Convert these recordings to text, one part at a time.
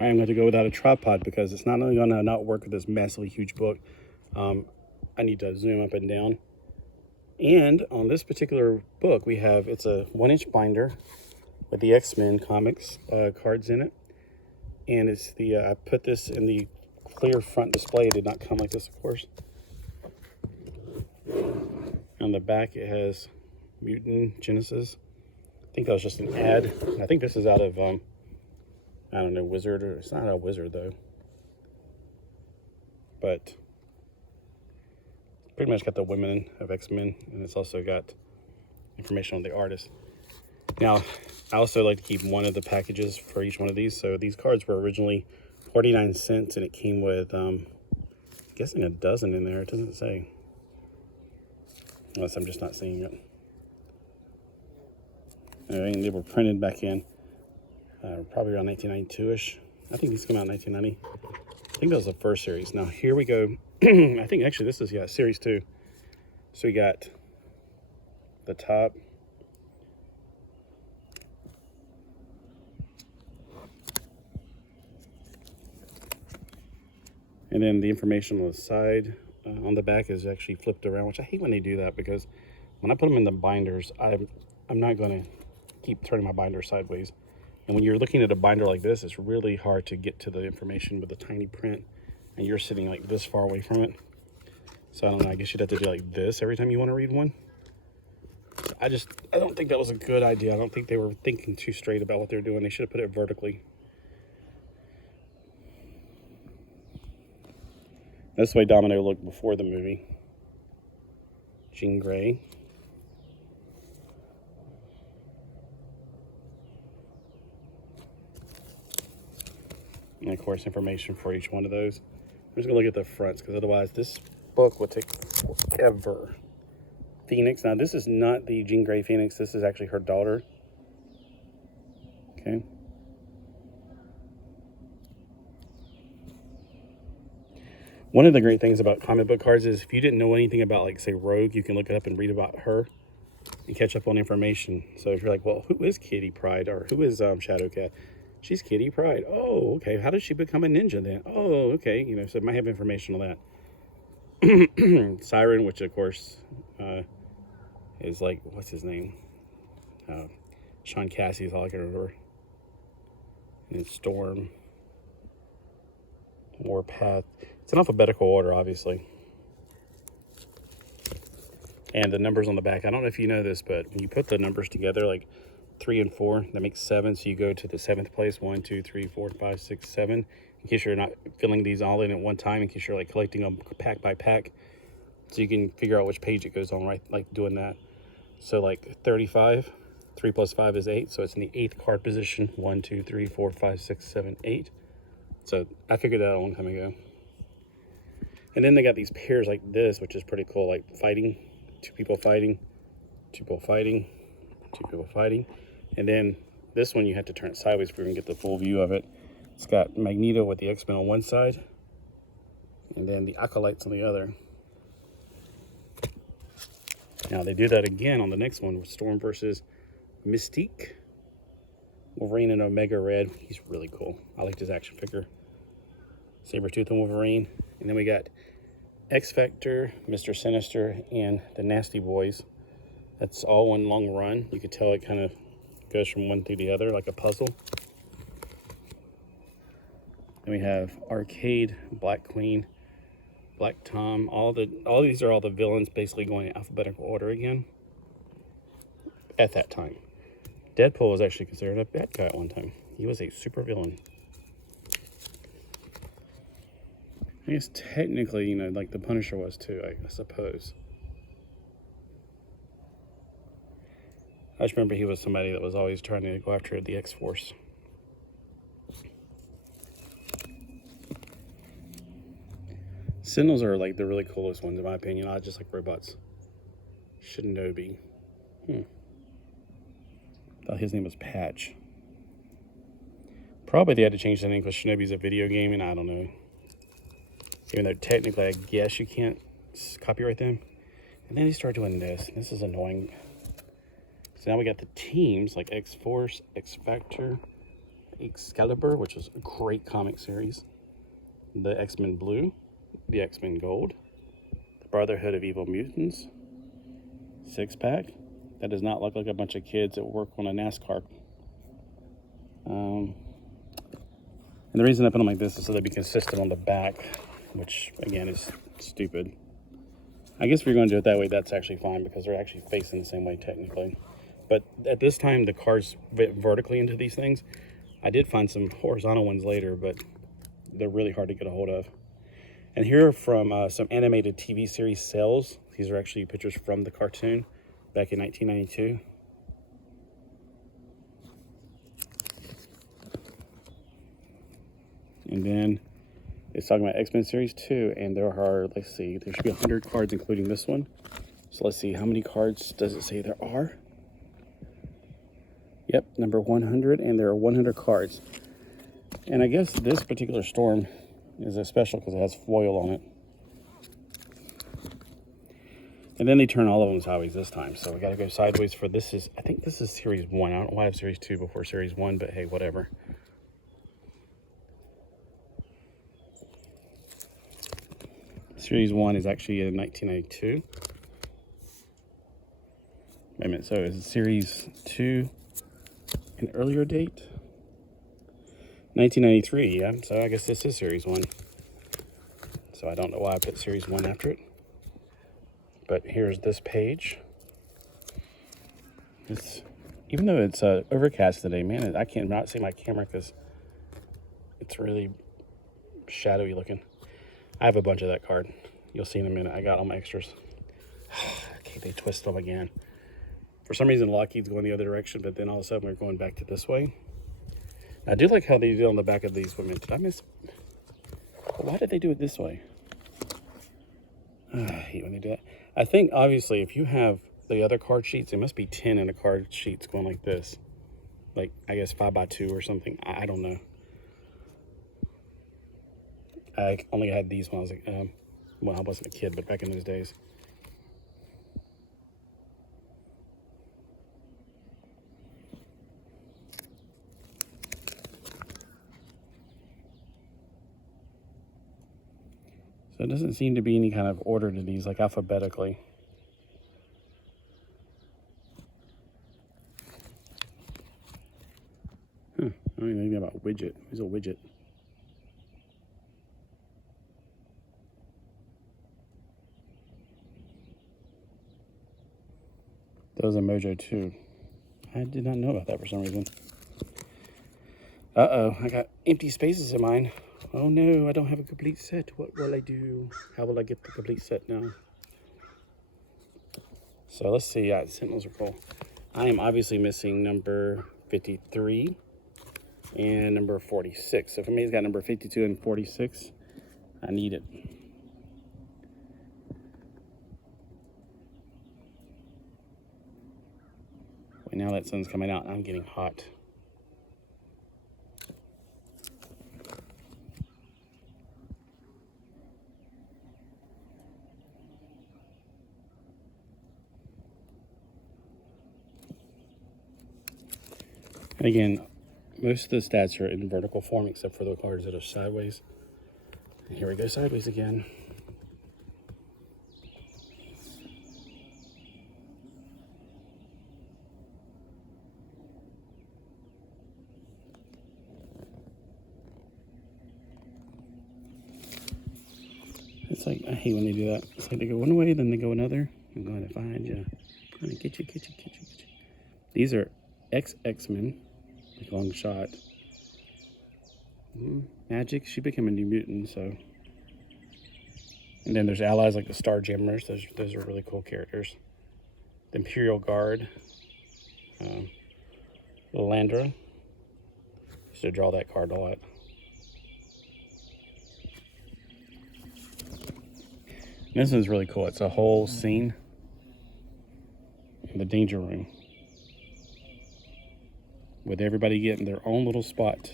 I am going to go without a tripod because it's not only going to not work with this massively huge book. I need to zoom up and down. And on this particular book, it's a 1-inch binder with the X-Men comics cards in it. And it's I put this in the clear front display. It did not come like this, of course. On the back, it has Mutant Genesis. I think that was just an ad. I think this is out of, I don't know, Wizard, or it's not a Wizard though. But pretty much got the women of X-Men, and it's also got information on the artist. Now, I also like to keep one of the packages for each one of these. So these cards were originally 49 cents, and it came with, I'm guessing a dozen in there. It doesn't say. Unless I'm just not seeing it. And they were printed back in probably around 1992-ish. I think these came out in 1990. I think that was the first series. Now, here we go. I think actually this is, series 2. So we got the top. And then the information on the side. On the back is actually flipped around, which I hate when they do that, because when I put them in the binders, I'm not going to keep turning my binder sideways. And when you're looking at a binder like this, it's really hard to get to the information with a tiny print, and you're sitting like this far away from it. So I don't know, I guess you'd have to do like this every time you want to read one. I don't think that was a good idea. I don't think they were thinking too straight about what they're doing. They should have put it vertically. That's the way Domino looked before the movie. Jean Grey. And of course, information for each one of those. I'm just gonna look at the fronts, because otherwise this book will take forever. Phoenix. Now this is not the Jean Grey Phoenix. This is actually her daughter. Okay. One of the great things about comic book cards is if you didn't know anything about, like, say, Rogue, you can look it up and read about her and catch up on information. So if you're like, well, who is Kitty Pryde, or who is Shadowcat? She's Kitty Pryde. Oh, okay. How did she become a ninja then? Oh, okay. So it might have information on that. Siren, which of course is like, what's his name? Sean Cassie's all I can remember. And Storm. Warpath. It's in alphabetical order, obviously. And the numbers on the back, I don't know if you know this, but when you put the numbers together, like 3 and 4, that makes 7. So you go to the 7th place, 1, 2, 3, 4, 5, 6, 7. In case you're not filling these all in at one time, in case you're like collecting them pack by pack, so you can figure out which page it goes on, right? Like doing that. So like 35, 3 plus 5 is 8. So it's in the 8th card position. 1, 2, 3, 4, 5, 6, 7, 8. So I figured that out a long time ago. And then they got these pairs like this, which is pretty cool, like fighting, 2 people fighting, 2 people fighting, 2 people fighting. And then this one you have to turn it sideways if we can get the full view of it. It's got Magneto with the X-Men on one side, and then the Acolytes on the other. Now they do that again on the next one with Storm versus Mystique. Wolverine and Omega Red. He's really cool. I liked his action figure. Sabretooth and Wolverine. And then we got X-Factor, Mr. Sinister, and the Nasty Boys. That's all one long run. You could tell it kind of goes from one through the other like a puzzle. Then we have Arcade, Black Queen, Black Tom. All these are all the villains basically going in alphabetical order again. At that time. Deadpool was actually considered a bad guy at one time. He was a super villain. I guess technically, like the Punisher was too, I suppose. I just remember he was somebody that was always trying to go after the X-Force. Sentinels are like the really coolest ones in my opinion. I just like robots. Shinobi. Thought his name was Patch. Probably they had to change the name because Shinobi's a video game, and I don't know. Even though technically I guess you can't copyright them. And then they start doing this. This is annoying. So now we got the teams like X-Force, X-Factor, Excalibur, which is a great comic series. The X-Men Blue, the X-Men Gold, the Brotherhood of Evil Mutants, 6-pack. That does not look like a bunch of kids that work on a NASCAR. And the reason I put them like this is so they'd be consistent on the back, which again is stupid. I guess if you're going to do it that way, that's actually fine because they're actually facing the same way technically. But at this time, the cards fit vertically into these things. I did find some horizontal ones later, but they're really hard to get a hold of. And here are from some animated TV series sales. These are actually pictures from the cartoon back in 1992. And then it's talking about X-Men Series 2, and there are, let's see, there should be 100 cards, including this one. So let's see, how many cards does it say there are? Yep, number 100, and there are 100 cards. And I guess this particular Storm is a special because it has foil on it. And then they turn all of them sideways this time, so we got to go sideways for this is, I think this is Series 1. I don't know why I have Series 2 before Series 1, but hey, whatever. Series 1 is actually in 1992. Wait a minute, so is it Series 2 an earlier date? 1993, yeah, so I guess this is Series 1. So I don't know why I put Series 1 after it. But here's this page. It's, even though it's overcast today, man, I can't not see my camera because it's really shadowy looking. I have a bunch of that card. You'll see in a minute. I got all my extras. Okay, they twist them again. For some reason, Lockheed's going the other direction, but then all of a sudden we're going back to this way. I do like how they do on the back of these women. Did I miss? Why did they do it this way? I hate when they do that. I think, obviously, if you have the other card sheets, it must be 10 in the card sheets going like this. Like, I guess 5x2 or something. I don't know. I only had these when I was well, I wasn't a kid, but back in those days. So it doesn't seem to be any kind of order to these, like alphabetically. I don't even know anything about widget. Who's a widget? That was a Mojo too. I did not know about that for some reason. Uh-oh, I got empty spaces in mine. Oh no, I don't have a complete set. What will I do? How will I get the complete set now? So let's see. Yeah, Sentinels are cool. I am obviously missing number 53 and number 46. So if anybody's got number 52 and 46, I need it. Wait, now that sun's coming out and I'm getting hot. And again, most of the stats are in vertical form except for the cards that are sideways. And here we go sideways again. It's like, I hate when they do that. It's like they go one way, then they go another. I'm going to find you. I'm going to get you. These are X-Men, like long shot. Magic, she became a new mutant, so. And then there's allies like the Starjammers. Those are really cool characters. The Imperial Guard. Landra. Used to draw that card a lot. And this one's really cool. It's a whole scene in the Danger Room with everybody getting their own little spot.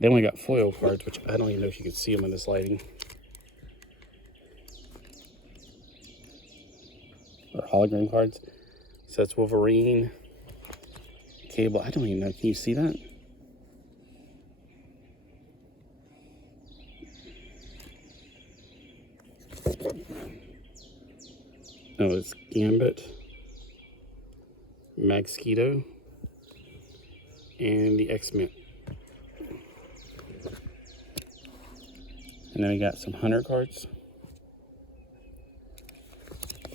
Then we got foil cards, which I don't even know if you can see them in this lighting. Or hologram cards. So that's Wolverine. Cable, I don't even know, can you see that? Oh, it's Gambit, Magneto, and the X-Men. And then we got some Hunter cards.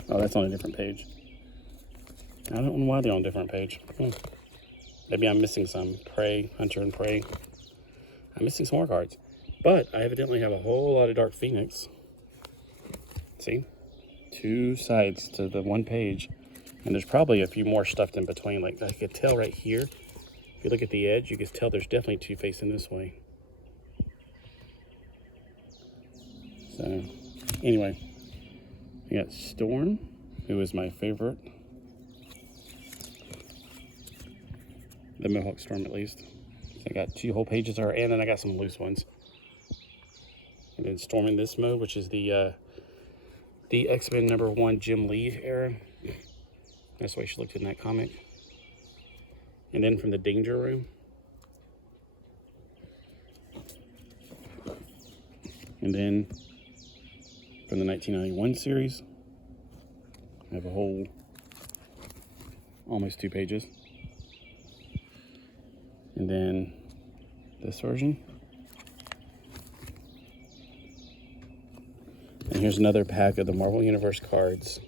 Oh, that's on a different page. I don't know why they're on a different page. Maybe I'm missing some. Prey, Hunter and Prey. I'm missing some more cards. But I evidently have a whole lot of Dark Phoenix. See? 2 sides to the one page. And there's probably a few more stuffed in between. Like I could tell right here. If you look at the edge, you can tell there's definitely 2 facing this way. So, anyway. We got Storm, who is my favorite. The Mohawk Storm, at least. So I got 2 whole pages there, and then I got some loose ones. And then Storm in this mode, which is the X-Men #1 Jim Lee era. That's the way she looked in that comic. And then from the Danger Room. And then from the 1991 series. I have a whole, almost 2 pages. And then this version. And here's another pack of the Marvel Universe cards.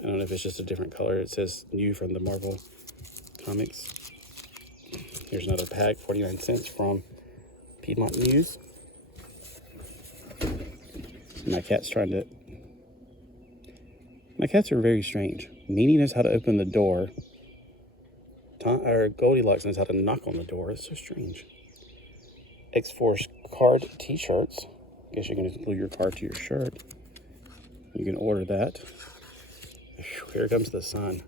I don't know if it's just a different color. It says new from the Marvel Comics. Here's another pack, 49 cents from Piedmont News. My cat's trying to... My cats are very strange. Nene knows how to open the door. Goldilocks knows how to knock on the door. It's so strange. X-Force card t-shirts. Guess you can glue your card to your shirt. You can order that. Here comes the sun.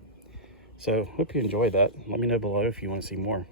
So, hope you enjoyed that. Let me know below if you want to see more.